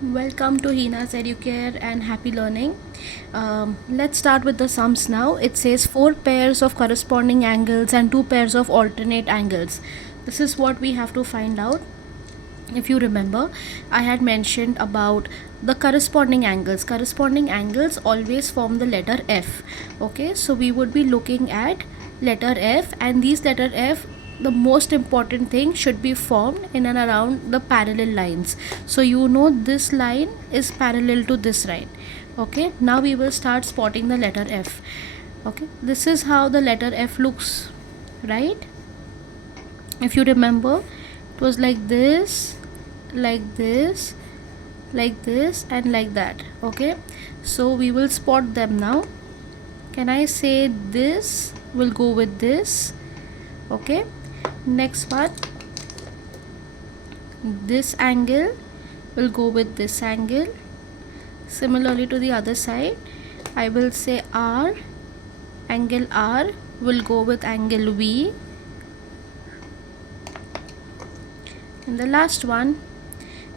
Welcome to Hina's Educare and happy learning. Let's start with the sums now. It says 4 pairs of corresponding angles and 2 pairs of alternate angles. This is what we have to find out. If you remember, I had mentioned about the corresponding angles. Corresponding angles always form the letter F. Okay, so we would be looking at letter F, and these letter F, the most important thing, should be formed in and around the parallel lines. So you know this line is parallel to this line. Okay, now we will start spotting the letter F. Okay, this is how the letter F looks, right? If you remember, it was like this, like this, like this, and like that. Okay, so we will spot them now. Can I say this will go with this? Okay, next one, this angle will go with this angle. Similarly to the other side, I will say R, angle R will go with angle V. And the last one,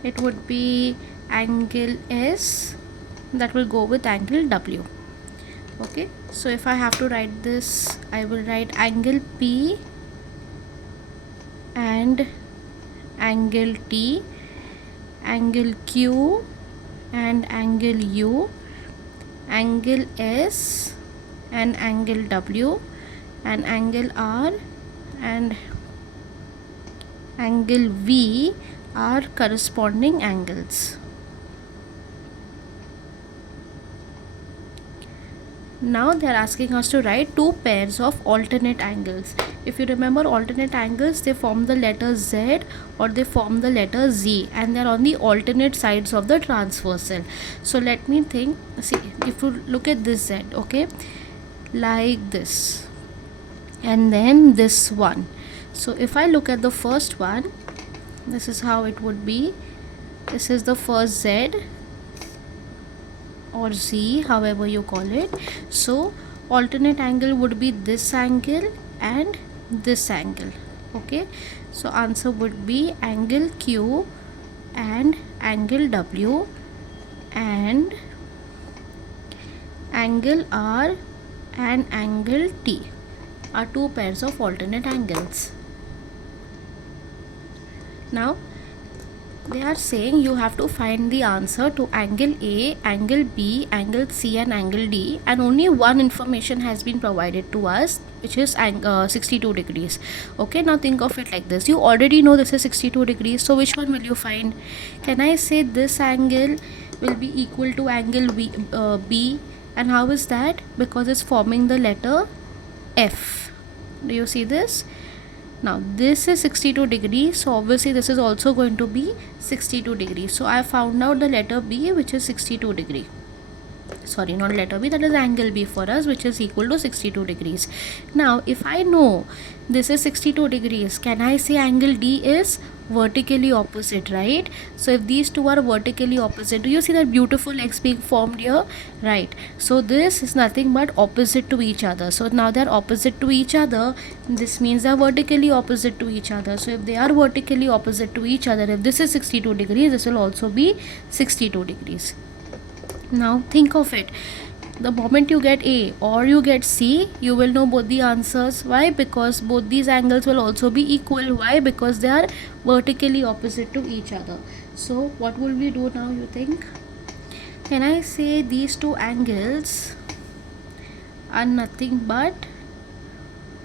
it would be angle S, that will go with angle W. Okay, so if I have to write this, I will write angle P and angle T, angle Q and angle U, angle S and angle W, and angle R and angle V are corresponding angles. Now they are asking us to write 2 pairs of alternate angles. If you remember, alternate angles, they form the letter Z or they form the letter Z, and they are on the alternate sides of the transversal. So let me think. See, if you look at this Z, okay, like this, and then this one. So if I look at the first one, this is how it would be. This is the first Z or Z, however you call it. So alternate angle would be this angle and this angle. Okay, so answer would be angle Q and angle W and angle R and angle T are 2 pairs of alternate angles. Now they are saying you have to find the answer to angle A, angle B, angle C and angle D, and only one information has been provided to us, which is 62 degrees. Okay, now think of it like this. You already know this is 62 degrees, so which one will you find? Can I say this angle will be equal to angle B? And how is that? Because it's forming the letter F. Do you see this? Now this is 62 degrees, so obviously this is also going to be 62 degrees. So I found out the letter B, which is 62 degree. Sorry, not letter B, that is angle B for us, which is equal to 62 degrees. Now if I know this is 62 degrees, can I say angle D is vertically opposite, right? So if these two are vertically opposite, do you see that beautiful X being formed here, right? So this is nothing but opposite to each other. So now they are opposite to each other. This means they are vertically opposite to each other. So if they are vertically opposite to each other, if this is 62 degrees, this will also be 62 degrees. Now think of it. The moment you get A or you get C, you will know both the answers. Why? Because both these angles will also be equal. Why? Because they are vertically opposite to each other. So what will we do now, you think? Can I say these two angles are nothing but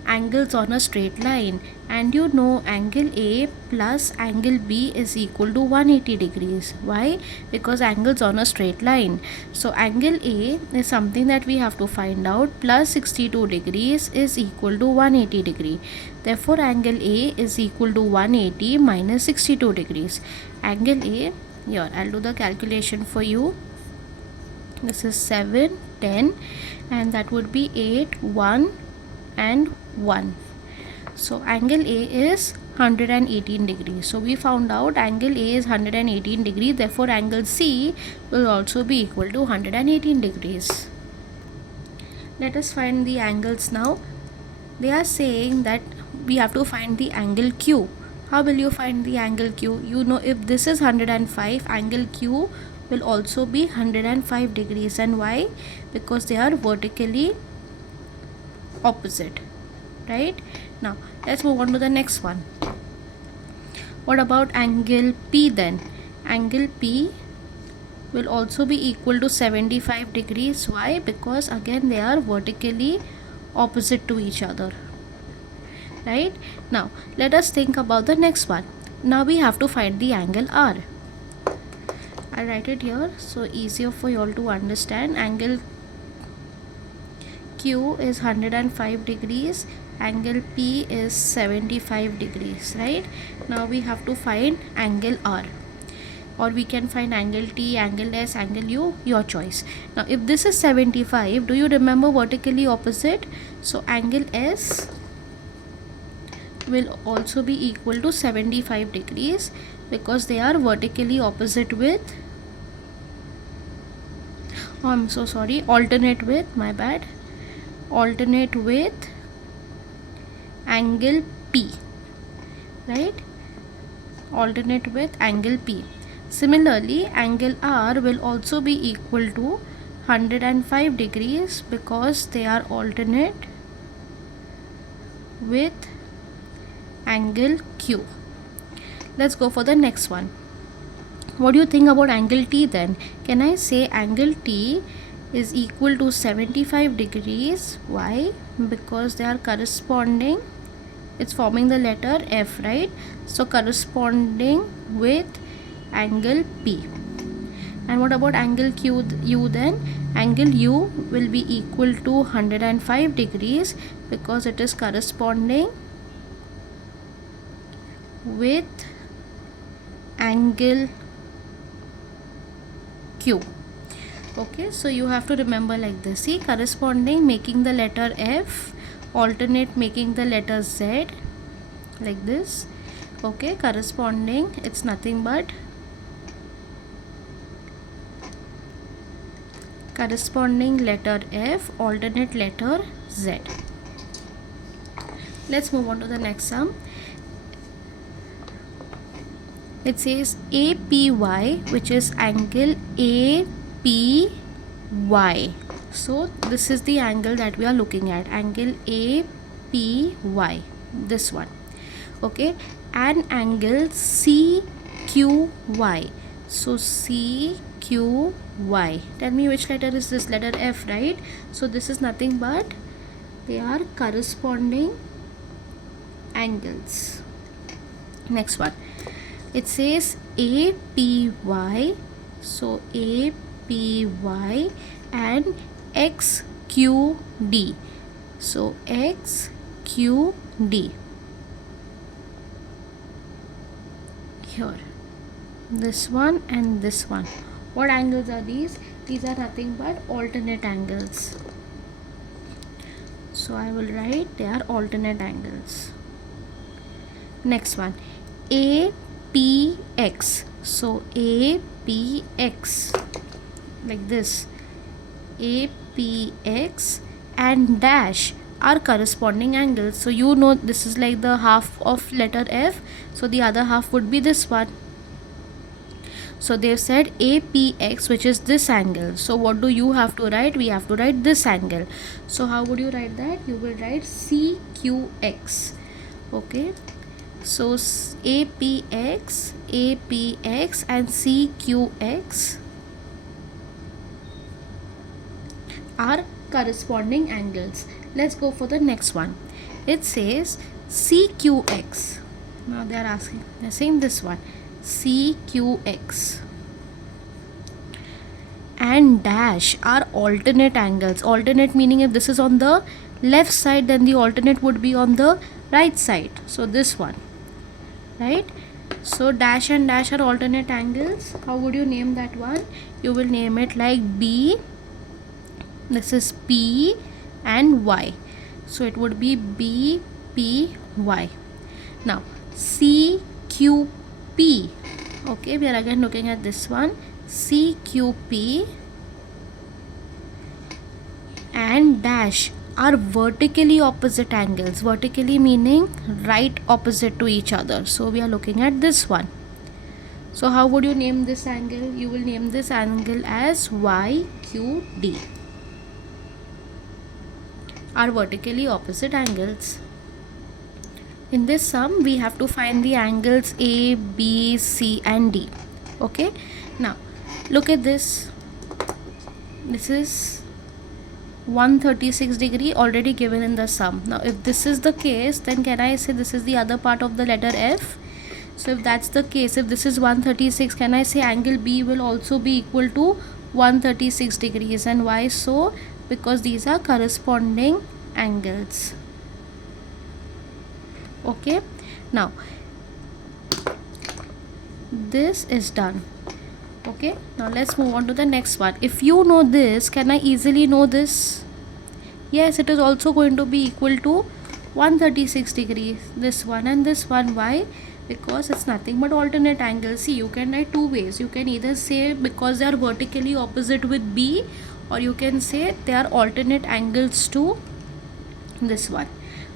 angles on a straight line, and you know angle A plus angle B is equal to 180 degrees. Why? Because angles on a straight line. So angle A is something that we have to find out, plus 62 degrees is equal to 180 degree. Therefore angle A is equal to 180 minus 62 degrees. Angle A, here I'll do the calculation for you. This is 7, 10, and that would be 8, 1 and 1. So angle A is 118 degrees. So we found out angle A is 118 degrees. Therefore angle C will also be equal to 118 degrees. Let us find the angles now. They are saying that we have to find the angle Q. How will you find the angle Q? You know, if this is 105, angle Q will also be 105 degrees. And why? Because they are vertically opposite, right? Now let's move on to the next one. What about angle P then? Angle P will also be equal to 75 degrees. Why? Because again they are vertically opposite to each other, right? Now let us think about the next one. Now we have to find the angle R. I'll write it here so easier for you all to understand. Angle Q is 105 degrees, angle P is 75 degrees, right? Now we have to find angle R, or we can find angle T, angle S, angle U, your choice. Now if this is 75, do you remember vertically opposite? So angle S will also be equal to 75 degrees because they are vertically opposite with, oh I'm so sorry, alternate with, my bad, alternate with angle P, right? Alternate with angle P. Similarly, angle R will also be equal to 105 degrees because they are alternate with angle Q. Let's go for the next one. What do you think about angle T then? Can I say angle T is equal to 75 degrees? Why? Because they are corresponding, it's forming the letter F, right? So corresponding with angle P. And what about angle U then? Angle U will be equal to 105 degrees because it is corresponding with angle Q. Okay, so you have to remember like this. See, corresponding making the letter F, alternate making the letter Z, like this. Okay, corresponding, it's nothing but corresponding letter F, alternate letter Z. Let's move on to the next sum. It says APY, which is angle APY. So this is the angle that we are looking at, angle APY, this one. Okay, and angle CQY. So CQY, tell me which letter is this? Letter F, right? So this is nothing but they are corresponding angles. Next one, it says APY. So APY and XQD. So XQD. Here, this one and this one. What angles are these? These are nothing but alternate angles. So I will write they are alternate angles. Next one, APX. So APX, like this, APX and dash are corresponding angles. So you know this is like the half of letter F, so the other half would be this one. So they've said APX, which is this angle. So what do you have to write? We have to write this angle. So how would you write that? You will write CQX. Okay, so APX, APX and CQX are corresponding angles. Let's go for the next one. It says CQX. Now they are asking, they're saying this one, CQX and dash are alternate angles. Alternate meaning if this is on the left side, then the alternate would be on the right side. So this one, right? So dash and dash are alternate angles. How would you name that one? You will name it like B, this is P and Y. So it would be B, P, Y. Now CQP. Okay, we are again looking at this one, CQP and dash are vertically opposite angles. Vertically meaning right opposite to each other. So we are looking at this one. So how would you name this angle? You will name this angle as YQD. Are vertically opposite angles. In this sum, we have to find the angles A, B, C and D. Okay. Now, look at this. This is 136 degree already given in the sum. Now, if this is the case, then can I say this is the other part of the letter F? So, if that's the case, if this is 136, can I say angle B will also be equal to 136 degrees? And why so? Because these are corresponding angles. Okay. Now, this is done. Okay, now let's move on to the next one. If you know this, can I easily know this? Yes, it is also going to be equal to 136 degrees, this one and this one. Why? Because it's nothing but alternate angles. See, you can write two ways. You can either say because they are vertically opposite with B, or you can say they are alternate angles to this one.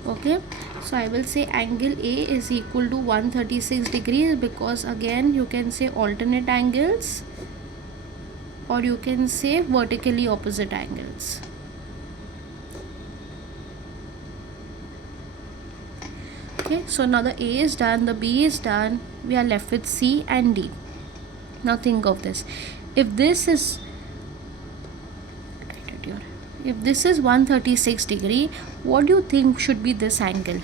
Okay, so I will say angle A is equal to 136 degrees, because again you can say alternate angles, or you can say vertically opposite angles. Okay, so now the A is done, the B is done, we are left with C and D. Now think of this. If this is 136 degree, what do you think should be this angle?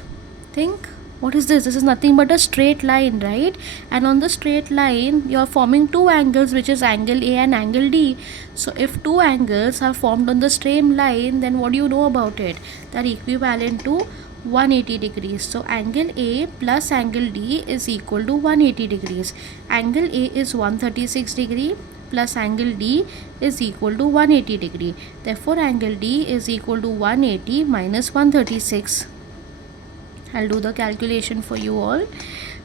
Think, what is this? This is nothing but a straight line, right? And on the straight line you are forming two angles, which is angle A and angle D. So if two angles are formed on the same line, then what do you know about it? They are equivalent to 180 degrees. So angle A plus angle D is equal to 180 degrees. Angle A is 136 degree plus angle D is equal to 180 degree. Therefore angle D is equal to 180 minus 136. I'll do the calculation for you all.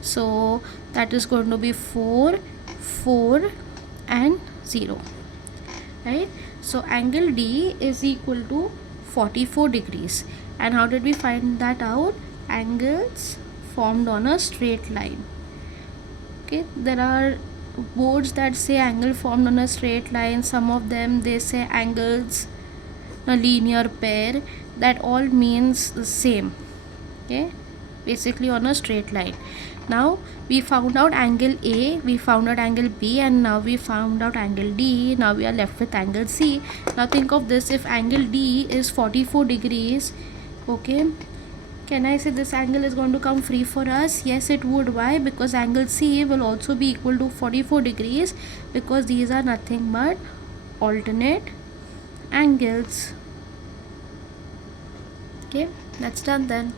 So that is going to be 4, 4 and 0, right? So angle D is equal to 44 degrees. And how did we find that out? Angles formed on a straight line. Okay, there are boards that say angle formed on a straight line. Some of them they say angles a linear pair. That all means the same. Okay, basically on a straight line. Now we found out angle A, we found out angle B, and now we found out angle D. Now we are left with angle C. Now think of this. If angle D is 44 degrees, okay, can I say this angle is going to come free for us? Yes, it would. Why? Because angle C will also be equal to 44 degrees, because these are nothing but alternate angles. Okay, that's done then.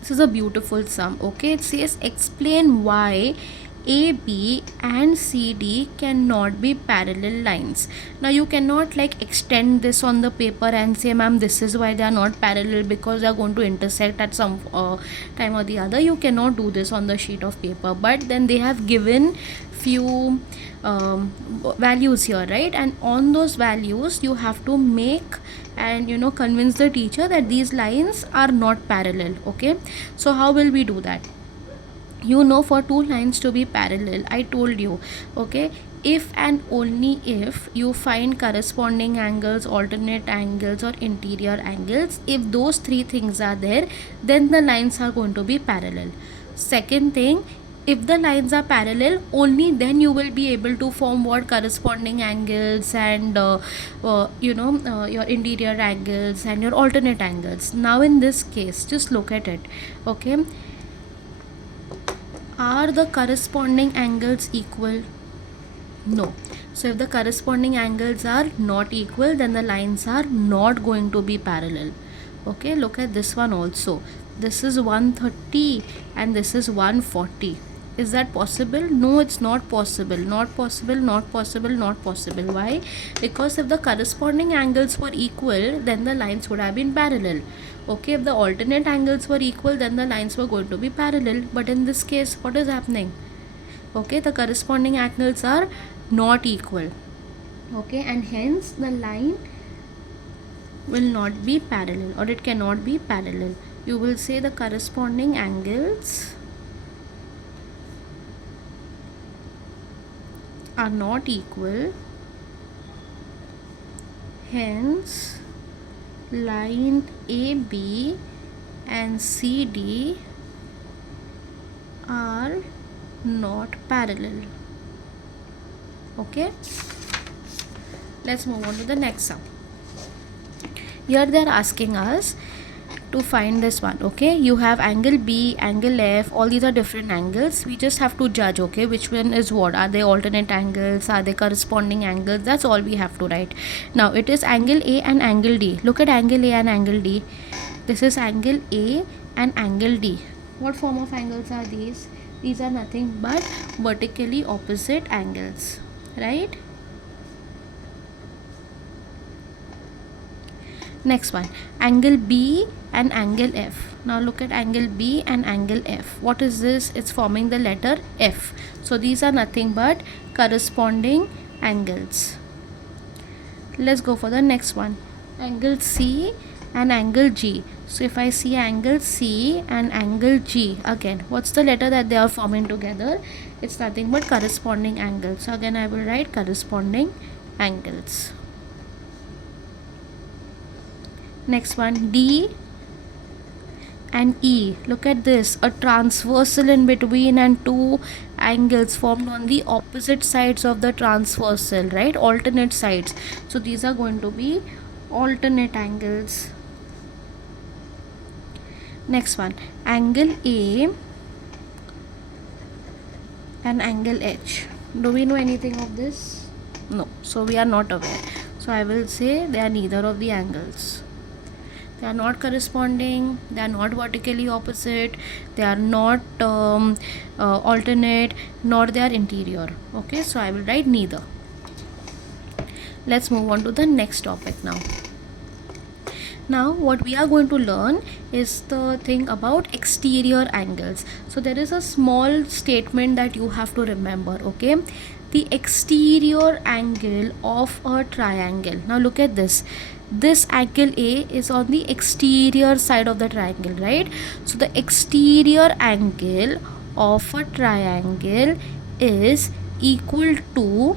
This is a beautiful sum. Okay, it says explain why AB and CD cannot be parallel lines. Now you cannot like extend this on the paper and say, ma'am, this is why they are not parallel, because they are going to intersect at some time or the other. You cannot do this on the sheet of paper. But then they have given few values here, right? And on those values you have to make and convince the teacher that these lines are not parallel. Okay, so how will we do that? For two lines to be parallel, I told you, okay, if and only if you find corresponding angles, alternate angles or interior angles, if those three things are there, then the lines are going to be parallel. Second thing, if the lines are parallel, only then you will be able to form what corresponding angles and your interior angles and your alternate angles. Now in this case, just look at it. Okay, are the corresponding angles equal? No. So if the corresponding angles are not equal, then the lines are not going to be parallel. Okay, look at this one also. This is 130 and this is 140. Is that possible? No, it's not possible. Not possible, not possible, not possible. Why? Because if the corresponding angles were equal, then the lines would have been parallel. Okay, if the alternate angles were equal, then the lines were going to be parallel. But in this case, what is happening? Okay, the corresponding angles are not equal. Okay, and hence the line will not be parallel, or it cannot be parallel. You will say the corresponding angles are not equal, hence line AB and CD are not parallel. Okay, let's move on to the next sum. Here they are asking us to find this one. Okay, you have angle B, angle F, all these are different angles. We just have to judge, okay, which one is what. Are they alternate angles, are they corresponding angles? That's all we have to write. Now it is angle A and angle D. Look at angle A and angle D. This is angle A and angle D. What form of angles are these? These are nothing but vertically opposite angles, right? Next one, angle B and angle F. Now look at angle B and angle F. What is this? It's forming the letter F. So these are nothing but corresponding angles. Let's go for the next one, angle C and angle G. So if I see angle C and angle G, again, what's the letter that they are forming together? It's nothing but corresponding angles. So again I will write corresponding angles. Next one, D and E. Look at this, a transversal in between and two angles formed on the opposite sides of the transversal, right? Alternate sides. So these are going to be alternate angles. Next one, angle A and angle H. Do we know anything of this? No. So we are not aware. So I will say they are neither of the angles. They are not corresponding, they are not vertically opposite, they are not alternate, nor they are interior. Okay, so I will write neither. Let's move on to the next topic now. Now what we are going to learn is the thing about exterior angles. So there is a small statement that you have to remember, okay? The exterior angle of a triangle. Now look at this. This angle A is on the exterior side of the triangle, right? So the exterior angle of a triangle is equal to,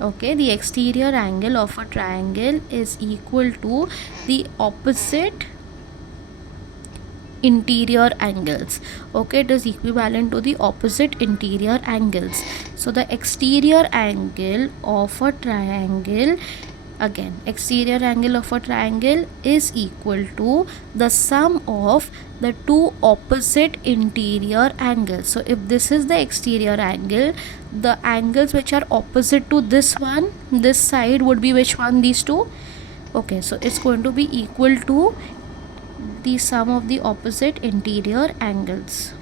okay, the exterior angle of a triangle is equal to the opposite interior angles. Okay, it is equivalent to the opposite interior angles. So the exterior angle of a triangle, again, exterior angle of a triangle is equal to the sum of the two opposite interior angles. So if this is the exterior angle, the angles which are opposite to this one, this side, would be which one? These two. Okay, so it's going to be equal to the sum of the opposite interior angles.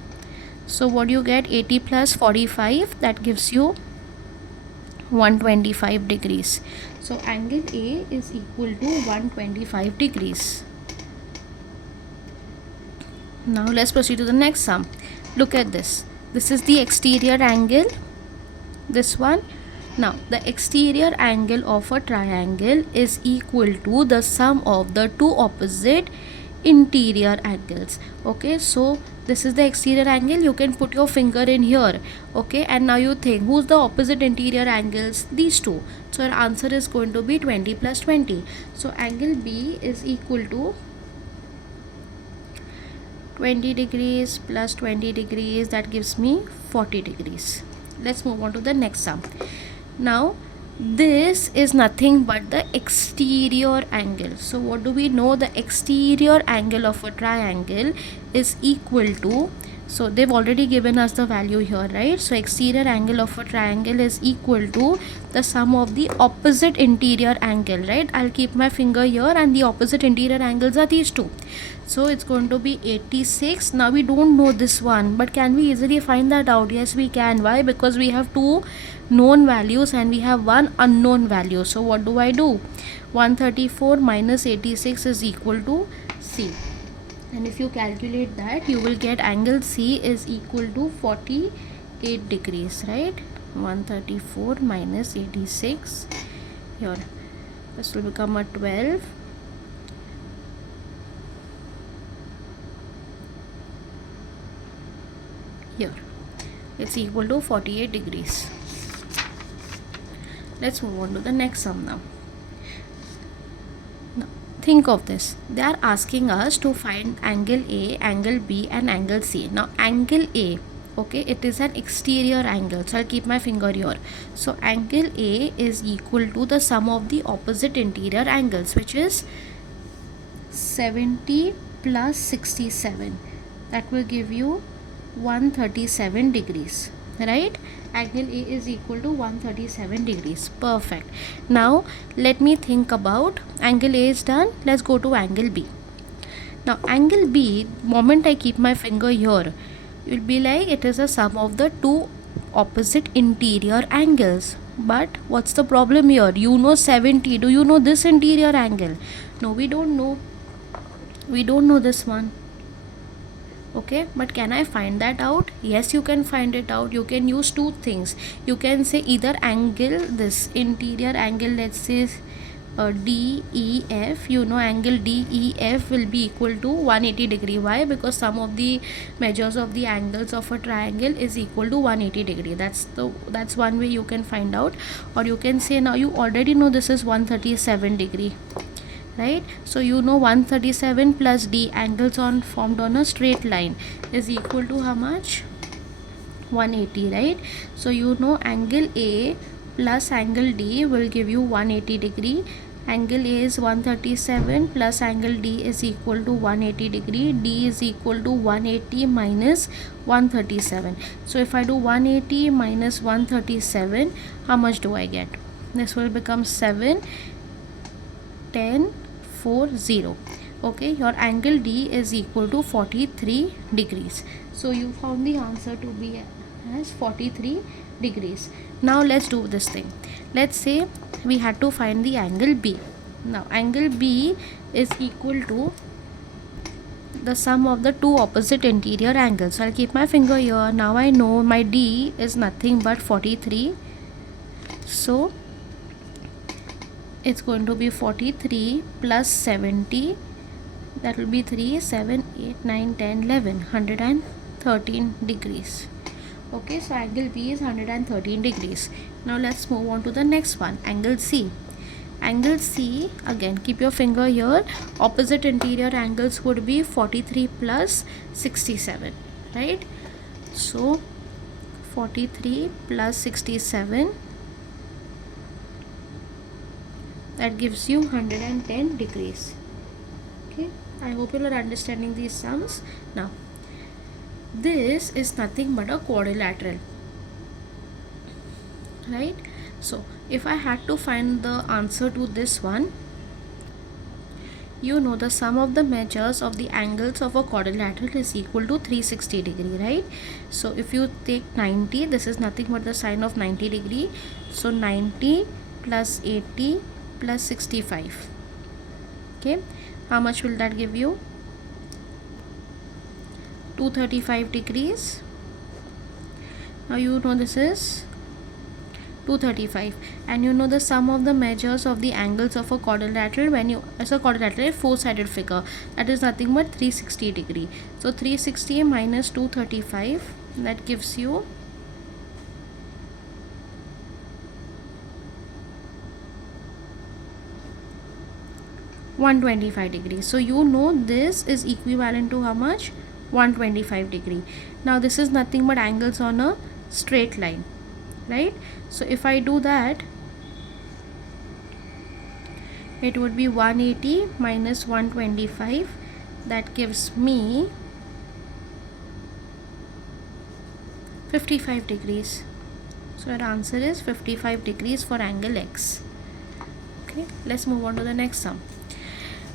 So what do you get? 80 plus 45, that gives you 125 degrees. So angle A is equal to 125 degrees. Now let's proceed to the next sum. Look at this. This is the exterior angle, this one. Now the exterior angle of a triangle is equal to the sum of the two opposite interior angles. Okay, so this is the exterior angle. You can put your finger in here, okay, and now you think who's the opposite interior angles? These two. So our answer is going to be 20 plus 20. So angle B is equal to 20 degrees plus 20 degrees, that gives me 40 degrees. Let's move on to the next sum. Now this is nothing but the exterior angle. So what do we know? The exterior angle of a triangle is equal to, so they've already given us the value here, right? So exterior angle of a triangle is equal to the sum of the opposite interior angle, right? I'll keep my finger here, and the opposite interior angles are these two. So it's going to be 86. Now we don't know this one, but can we easily find that out? Yes, we can. Why? Because we have two known values and we have one unknown value. So what do? 134 minus 86 is equal to C. And if you calculate that, you will get angle C is equal to 48 degrees, right? 134 minus 86, here this will become a 12, here. It's equal to 48 degrees. Let's move on to the next sum now. Now think of this. They are asking us to find angle A, angle B and angle C. Now angle A, okay, it is an exterior angle, so I'll keep my finger here. So angle A is equal to the sum of the opposite interior angles, which is 70 plus 67. That will give you 137 degrees, right? Angle A is equal to 137 degrees. Perfect. Now let me think about angle A is done. Let's go to angle B. Now angle B, moment I keep my finger here, it will be like it is a sum of the two opposite interior angles. But what's the problem here? You know 70. Do you know this interior angle? No, we don't know. We don't know this one. Okay, but can I find that out? Yes, you can find it out. You can use two things. You can say either angle, this interior angle, let's say DEF. You know angle DEF will be equal to 180 degree. Why? Because sum of the measures of the angles of a triangle is equal to 180 degree. That's one way you can find out. Or you can say, now you already know this is 137 degree, right? So you know 137 plus D, angles formed on a straight line, is equal to how much? 180, right? So you know angle A plus angle D will give you 180 degree. Angle A is 137 plus angle D is equal to 180 degree. D is equal to 180 minus 137. So if I do 180 minus 137, how much do I get? This will become 7 10 4 0. Okay, your angle D is equal to 43 degrees. So you found the answer to be as 43 degrees. Now let's do this thing. Let's say we had to find the angle B. Now angle B is equal to the sum of the two opposite interior angles. So I'll keep my finger here. Now I know my D is nothing but 43. So it's going to be 43 plus 70, that will be 3 7 8 9 10 11, 113 degrees. Okay, so angle B is 113 degrees. Now let's move on to the next one, angle C. Angle C, again keep your finger here. Opposite interior angles would be 43 plus 67, right? So 43 plus 67, that gives you 110 degrees. Okay, I hope you are understanding these sums. Now this is nothing but a quadrilateral, right? So if I had to find the answer to this one, you know the sum of the measures of the angles of a quadrilateral is equal to 360 degree, right? So if you take 90, this is nothing but the sine of 90 degree. So 90 plus 80 plus 65. Okay, how much will that give you? 235 degrees. Now you know this is 235, and you know the sum of the measures of the angles of a quadrilateral, when you as a quadrilateral four-sided figure, that is nothing but 360 degree. So 360 minus 235, that gives you 125 degrees. So you know this is equivalent to how much? 125 degree. Now this is nothing but angles on a straight line, right? So if I do that, it would be 180 minus 125, that gives me 55 degrees. So our answer is 55 degrees for angle X. Okay, let's move on to the next sum.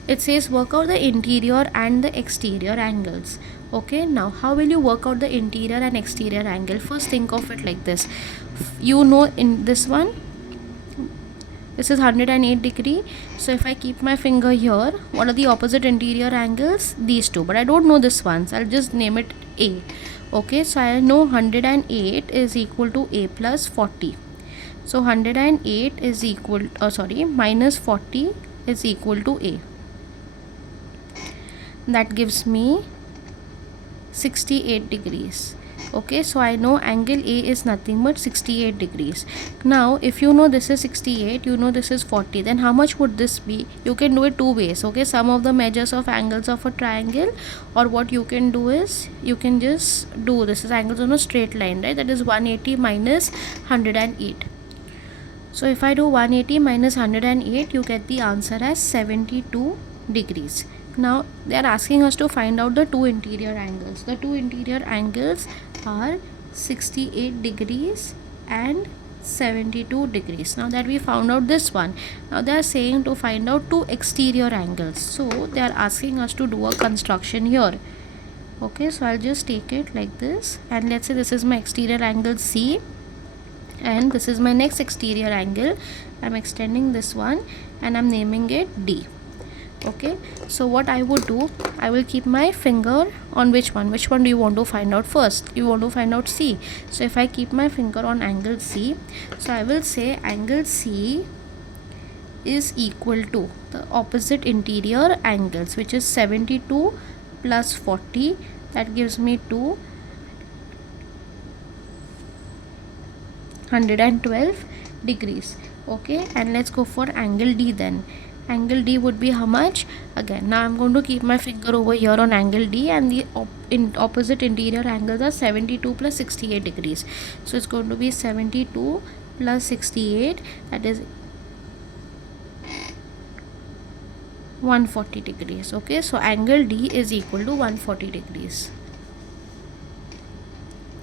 It says work out the interior and the exterior angles. Okay, now how will you work out the interior and exterior angle? First think of it like this. You know in this one, this is 108 degree. So if I keep my finger here, what are the opposite interior angles? These two, but I don't know this one, so I'll just name it A. Okay, so I know 108 is equal to A plus 40. So 108 is equal, minus 40 is equal to A. That gives me 68 degrees. Okay, so I know angle A is nothing but 68 degrees. Now if you know this is 68, you know this is 40, then how much would this be? You can do it two ways. Okay, some of the measures of angles of a triangle, or what you can do is you can just do this is angles on a straight line, right? That is 180 minus 108. So if I do 180 minus 108, you get the answer as 72 degrees. Now they are asking us to find out the two interior angles. The two interior angles are 68 degrees and 72 degrees. Now that we found out this one, now they are saying to find out two exterior angles. So they are asking us to do a construction here. Okay, so I'll just take it like this, and let's say this is my exterior angle C, and this is my next exterior angle. I'm extending this one and I'm naming it D. Okay, so what I would do, I will keep my finger on which one do you want to find out first? You want to find out C. So if I keep my finger on angle C, so I will say angle C is equal to the opposite interior angles, which is 72 plus 40, that gives me 112 degrees. Okay, and let's go for angle D then. Angle D would be how much? Again, now I'm going to keep my finger over here on angle D, and the opposite interior angles are 72 plus 68 degrees. So it's going to be 72 plus 68, that is 140 degrees. Okay, so angle D is equal to 140 degrees.